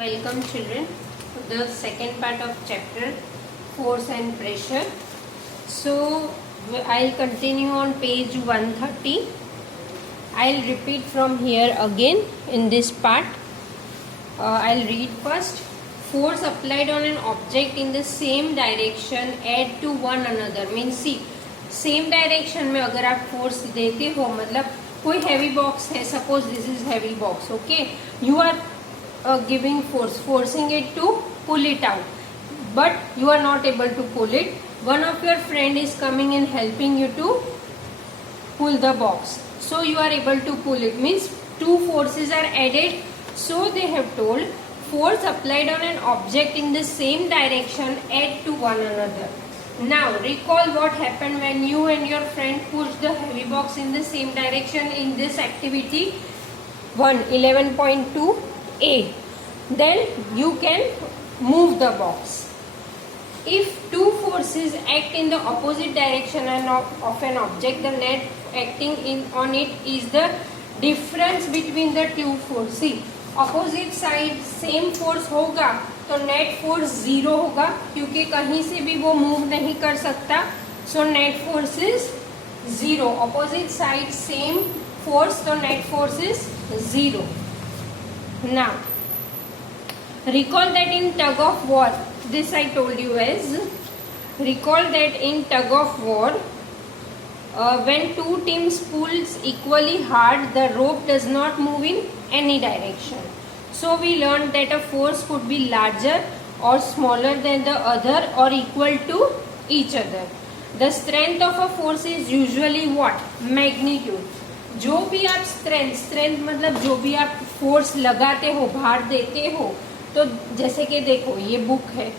Welcome children to the second part of chapter force and pressure. So I'll continue on page 130. I'll repeat from here again in this part. I'll read first. Force applied on an object in the same direction add to one another. Means see, same direction में अगर आप force देते हो, मतलब कोई heavy box है, suppose this is heavy box, okay, you are giving force, forcing it to pull it out, but you are not able to pull it. One of your friend is coming and helping you to pull the box, so you are able to pull it. Means two forces are added. So they have told force applied on an object in the same direction add to one another. Now recall what happened when you and your friend pushed the heavy box in the same direction in this activity 11.2a. Then you can move the box. If two forces act in the opposite direction of an object, the net acting on it is the difference between the two forces. See, opposite side same force होगा तो net force zero होगा, क्योंकि कहीं से भी वो move नहीं कर सकता. So net force is zero. Opposite side same force, तो net force is zero. Now recall that in tug of war, this I told you as, recall that in tug of war, when two teams pulls equally hard, the rope does not move in any direction. So we learned that a force could be larger or smaller than the other or equal to each other. The strength of a force is usually what? Magnitude. जो भी आप strength मतलब जो भी आप force लगाते हो, भार देते हो, तो जैसे कि देखो ये बुक है,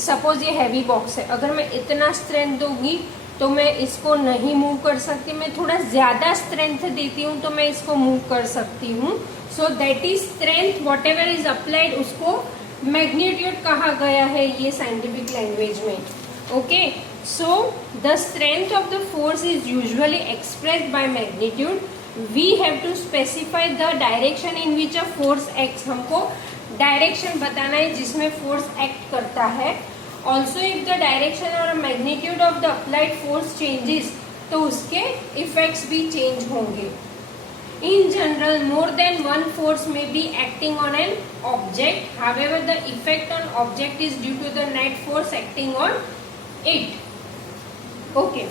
सपोज ये हैवी बॉक्स है, अगर मैं इतना स्ट्रेंथ दूंगी तो मैं इसको नहीं मूव कर सकती. मैं थोड़ा ज्यादा स्ट्रेंथ देती हूँ तो मैं इसको मूव कर सकती हूँ. So that is strength. Whatever is applied उसको मैग्नीट्यूड कहा गया है ये साइंटिफिक लैंग्वेज में. Okay, so the strength of the force is usually expressed by magnitude. We have to specify the direction in which a force acts. हमको direction बताना है जिसमें फोर्स एक्ट करता है. Also if the direction or magnitude of the applied force changes, तो उसके effects भी change होंगे. इन general more than one force may be acting on an object. However the effect on object is due to the net force acting on it. Okay,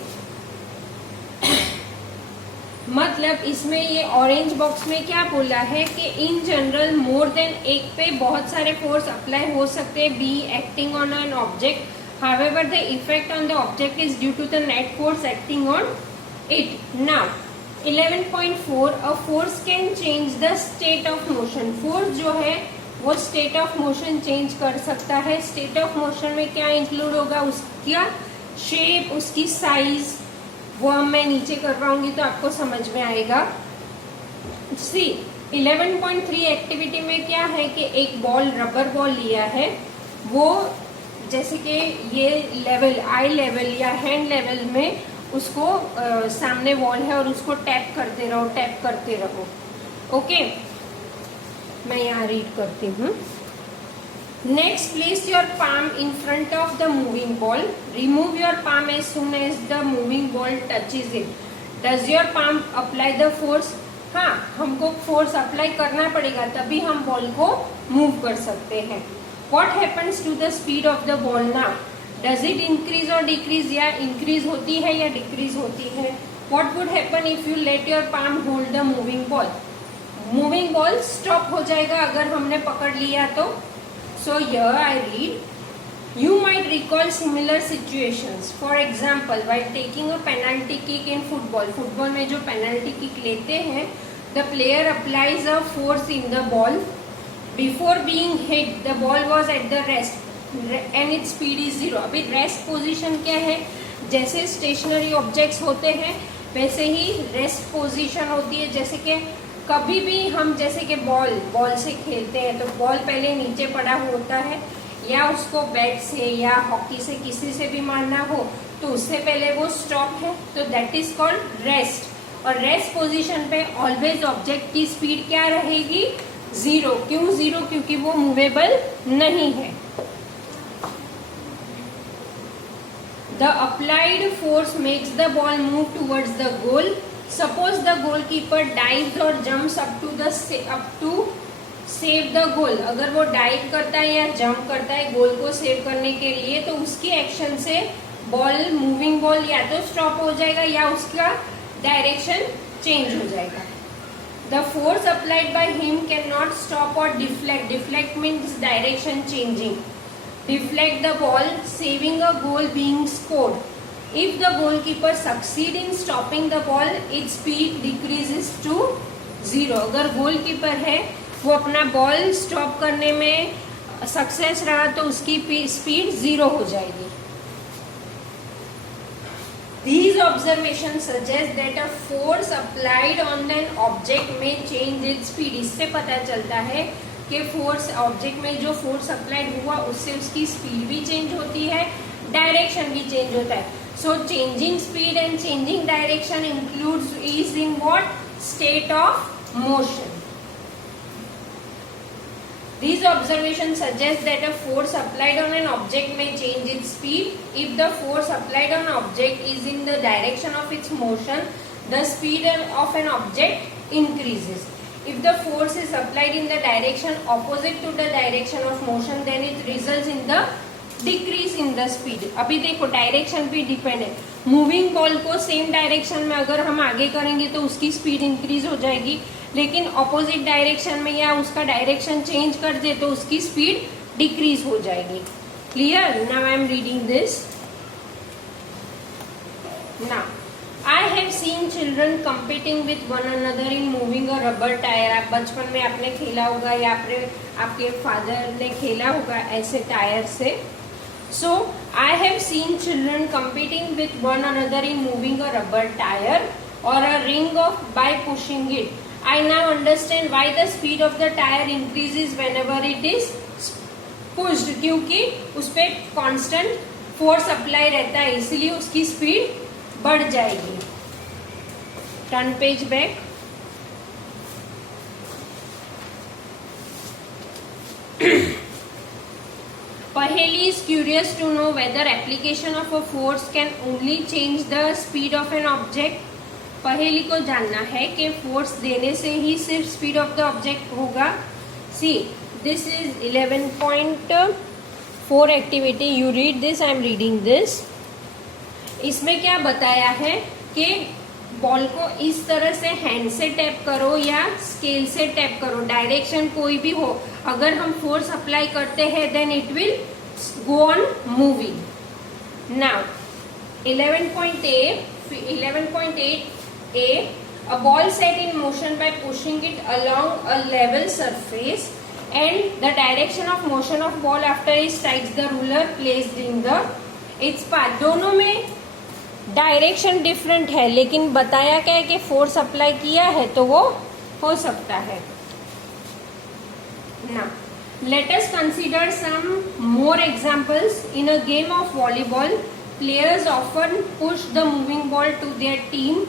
मतलब इसमें ये orange box में क्या बोला है कि इन जनरल मोर देन एक पे बहुत सारे फोर्स अप्लाई हो सकते हैं, be acting on an object. However the effect on the object is due to the net force acting on it. Now 11.4 a force can change the state of motion. Force जो है वो state of motion change कर सकता है. State of motion में क्या include होगा? उसका शेप, उसकी साइज, वो मैं नीचे कर पाऊंगी तो आपको समझ में आएगा. सी 11.3 एक्टिविटी में क्या है कि एक बॉल, रबर बॉल लिया है, वो जैसे कि ये लेवल, आई लेवल या हैंड लेवल में उसको सामने वॉल है और उसको टैप करते रहो, टैप करते रहो. ओके, मैं यहाँ रीड करती हूँ. Next, place your palm in front of the moving ball. Remove your palm as soon as the moving ball touches it. Does your palm apply the force? हाँ, हमको फोर्स अप्लाई करना पड़ेगा तभी हम बॉल को move कर सकते हैं. What happens to the speed of the ball now? Does it increase or decrease? या increase होती है या decrease होती है? What would happen if you let your palm hold the moving ball? Moving ball stop हो जाएगा अगर हमने पकड़ लिया तो. So here I read, you might recall similar situations. For example, while taking a penalty kick in football. Football में जो penalty kick लेते हैं, the player applies a force in the ball. Before being hit, the ball was at the rest and its speed is 0. अभी rest position क्या है? जैसे stationary objects होते हैं वैसे ही rest position होती है. जैसे कि कभी भी हम जैसे कि बॉल से खेलते हैं तो बॉल पहले नीचे पड़ा होता है, या उसको बैट से या हॉकी से किसी से भी मारना हो तो उससे पहले वो स्टॉप है, तो दैट इज कॉल्ड रेस्ट. और रेस्ट पोजीशन पे ऑलवेज ऑब्जेक्ट की स्पीड क्या रहेगी? 0। क्यों 0? क्योंकि वो मूवेबल नहीं है। The applied force makes the ball move towards the goal. Suppose the goalkeeper dives or jumps up to save the goal. अगर वो डाइव करता है या जंप करता है गोल को सेव करने के लिए, तो उसकी एक्शन से बॉल, मूविंग बॉल या तो स्टॉप हो जाएगा या उसका डायरेक्शन चेंज हो जाएगा। The force applied by him cannot stop or deflect. Deflect means direction changing. Deflect the ball, saving a goal being scored. If the goalkeeper succeed in stopping the ball, its speed decreases to 0. अगर goalkeeper है वो अपना ball stop करने में success रहा तो उसकी speed 0 हो जाएगी। These observations suggest that a force applied on an object may change its speed. इससे पता चलता है कि फोर्स, ऑब्जेक्ट में जो फोर्स अप्लाइड हुआ उससे उसकी स्पीड भी चेंज होती है, डायरेक्शन भी चेंज होता है। So changing speed and changing direction includes is in what? State of motion. These observations suggest that a force applied on an object may change its speed if the force applied on an object is in the direction of its motion. The speed of an object increases. If the force is applied in the direction opposite to the direction of motion, then it results in the decrease in the speed. अभी देखो direction पे depend है। Moving ball को same direction में अगर हम आगे करेंगे तो उसकी स्पीड इंक्रीज हो जाएगी, लेकिन ऑपोजिट डायरेक्शन में या उसका डायरेक्शन चेंज कर दे तो उसकी स्पीड डिक्रीज हो जाएगी। Clear? Now I am reading this. Now I have seen children competing with one another in moving a rubber tire. आप बचपन में आपने खेला होगा या आपके फादर ने खेला होगा ऐसे टायर से। So I have seen children competing with one another in moving a rubber tire or a ring by pushing it. I now understand why the speed of the tire increases whenever it is pushed. क्योंकि उस पे constant force apply रहता है, इसलिए उसकी speed बढ़ जाएगी। Turn page back. Paheli is curious to know whether application of a force can only change the speed of an object. पहेली को जानना है कि फोर्स देने से ही सिर्फ स्पीड ऑफ द ऑब्जेक्ट होगा। See this is 11.4 activity. You read this, I am reading this. इसमें क्या बताया है कि बॉल को इस तरह से हैंड से टैप करो या स्केल से टैप करो, डायरेक्शन कोई भी हो, अगर हम फोर्स अप्लाई करते हैं then it will go on moving. Now 11.8a, a ball set in motion by pushing it along a level surface and the direction of motion of ball after it strikes the ruler placed in the its path. दोनों में direction different है, लेकिन बताया क्या है कि force apply किया है तो वो हो सकता है ना। Let us consider some more examples. In a game of volleyball, players often push the moving ball to their team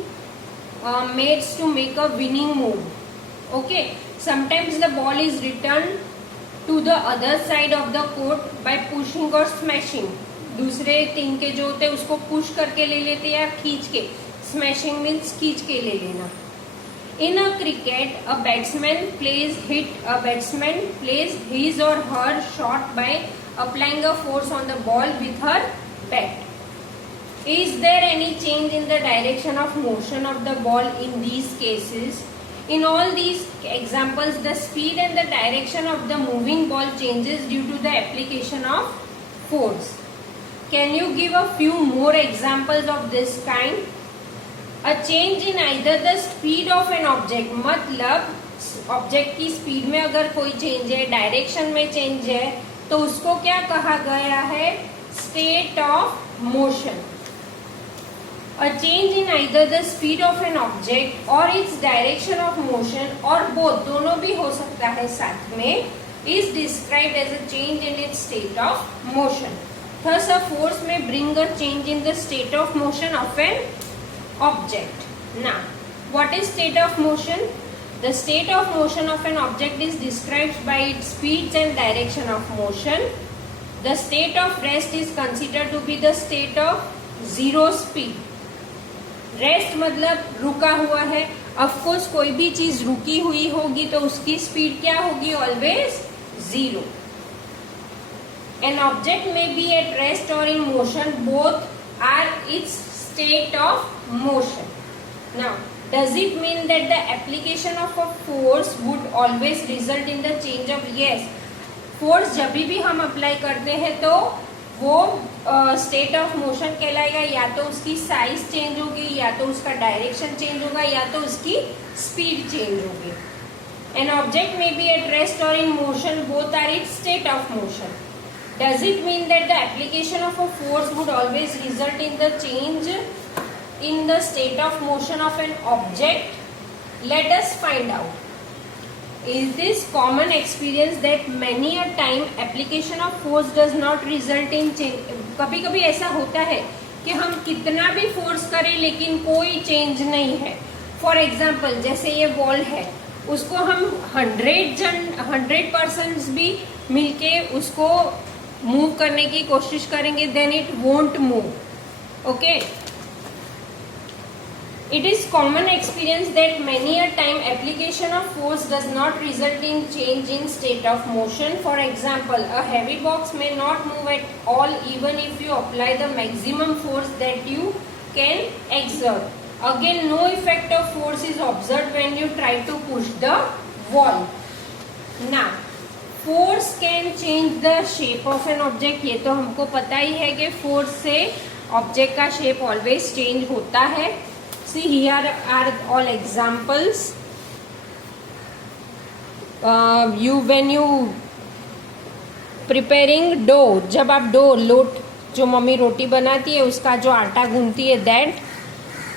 mates to make a winning move. Okay, sometimes the ball is returned to the other side of the court by pushing or smashing. दूसरे team के जो होते उसको push करके ले लेते या खींच के। स्मैशिंग मीन्स खींच के ले लेना। In a cricket, a batsman plays his or her shot by applying a force on the ball with her bat. Is there any change in the direction of motion of the ball in these cases? In all these examples, the speed and the direction of the moving ball changes due to the application of force. Can you give a few more examples of this kind? A change in either the speed of an object, मतलब object की speed में अगर कोई change है, direction में change है, तो उसको क्या कहा गया है? State of motion. A change in either the speed of an object or its direction of motion or both, दोनों भी हो सकता है साथ में, is described as a change in its state of motion. Thus, a force may bring a change in the state of motion of an object. Now, what is state of motion? The state of motion of an object is described by its speeds and direction of motion. The state of rest is considered to be the state of zero speed. Rest मतलब रुका हुआ है. Of course कोई भी चीज रुकी हुई होगी तो उसकी स्पीड क्या होगी? Always zero. An object may be at rest or in motion. Both are its state of motion. Now, does it mean that the application of a force would always result in the change of? Yes. Force जब भी हम apply करते हैं तो वो state of motion कहलाएगा. या तो उसकी साइज चेंज होगी, या तो उसका डायरेक्शन चेंज होगा, या तो उसकी स्पीड चेंज होगी. An object may be at rest or in motion. Both are its state of motion. Does it mean that the application of a force would always result in the change in the state of motion of an object? Let us find out. Is this common experience that many a time application of force does not result in change? कभी कभी ऐसा होता है कि हम कितना भी force करें लेकिन कोई चेंज नहीं है. फॉर एग्जाम्पल, जैसे ये वॉल है, उसको हम 100% भी मिलके उसको मूव करने की कोशिश करेंगे, then it won't move. Okay. It is common experience that many a time application of force does not result in change in state of motion. For example, a heavy box may not move at all even if you apply the maximum force that you can exert. Again, no effect of force is observed when you try to push the wall. Now, force can change the shape of an object. ये तो हमको पता ही है कि force से object का shape always change होता है. See, here are all examples. When you preparing dough, जब आप dough लोट जो मम्मी रोटी बनाती है उसका जो आटा गूंथती है, that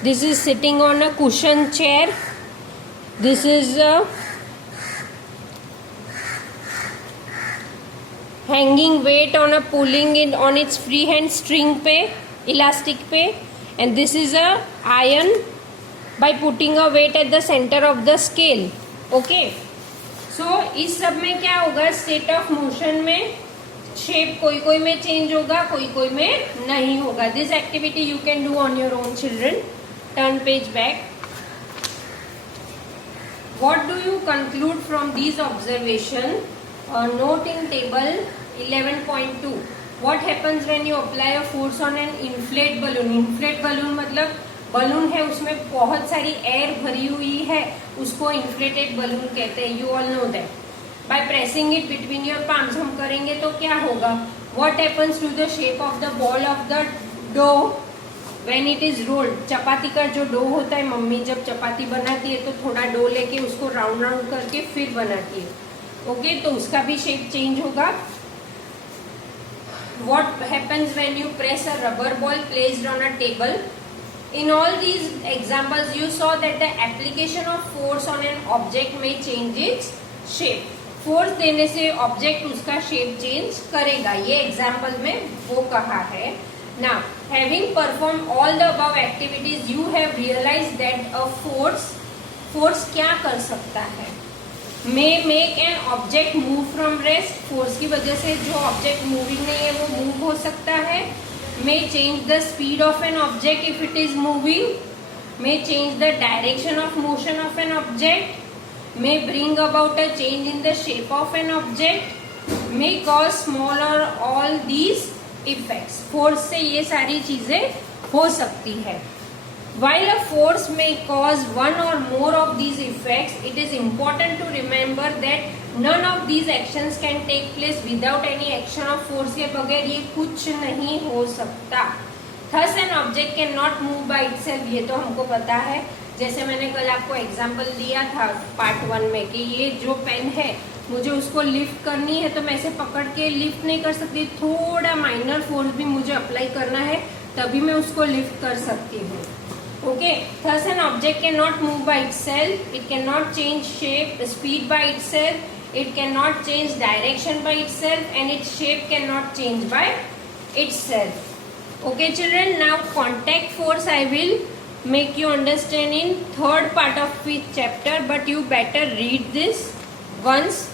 this is sitting on a cushion chair. This is hanging weight on a pulling it on its free hand string पे, elastic पे. And this is a iron by putting a weight at the center of the scale. Okay. So इस सब में क्या होगा? State of motion में shape कोई कोई में चेंज होगा, कोई कोई में नहीं होगा. This activity you can do on your own children. Turn page back. What do you conclude from these observation? Note in table 11.2. What happens when you apply a force on an inflate balloon? Inflate balloon मतलब balloon है, उसमें बहुत सारी air भरी हुई है, उसको inflated balloon कहते हैं. You all know that. By pressing it between your palms हम करेंगे तो क्या होगा? What happens to the shape of the ball of the dough when it is rolled? Chapati का जो डो होता है, मम्मी जब चपाती बनाती है तो थोड़ा डो लेके उसको राउंड राउंड करके फिर बनाती है. ओके, तो उसका भी शेप चेंज होगा. What happens when you press a rubber ball placed on a table? In all these examples, you saw that the application of force on an object may change its shape. Force देने से object उसका shape change करेगा. ये example में वो कहा है. Now, having performed all the above activities, you have realized that a force क्या कर सकता है? may make an object move from rest. Force की वजह से जो ऑब्जेक्ट मूविंग नहीं है वो मूव हो सकता है. may change the speed of an object if it is moving. may change the direction of motion of an object. may bring about a change in the shape of an object. may cause smaller all these effects. Force से ये सारी चीजें हो सकती है. While a force may cause one or more of these effects, it is important to remember that none of these actions can take place without any action of force. के बगैर ये कुछ नहीं हो सकता. Thus an object cannot move by itself. ये तो हमको पता है. जैसे मैंने कल आपको एग्जाम्पल दिया था पार्ट 1 में कि ये जो पेन है मुझे उसको लिफ्ट करनी है तो मैं इसे पकड़ के लिफ्ट नहीं कर सकती. थोड़ा माइनर फोर्स भी मुझे अप्लाई करना है तभी मैं उसको लिफ्ट कर सकती हूँ. Okay, thus an object cannot move by itself, it cannot change shape, speed by itself, it cannot change direction by itself, and its shape cannot change by itself. Okay children, now contact force I will make you understand in third part of each chapter, but you better read this once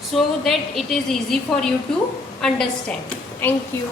so that it is easy for you to understand. Thank you.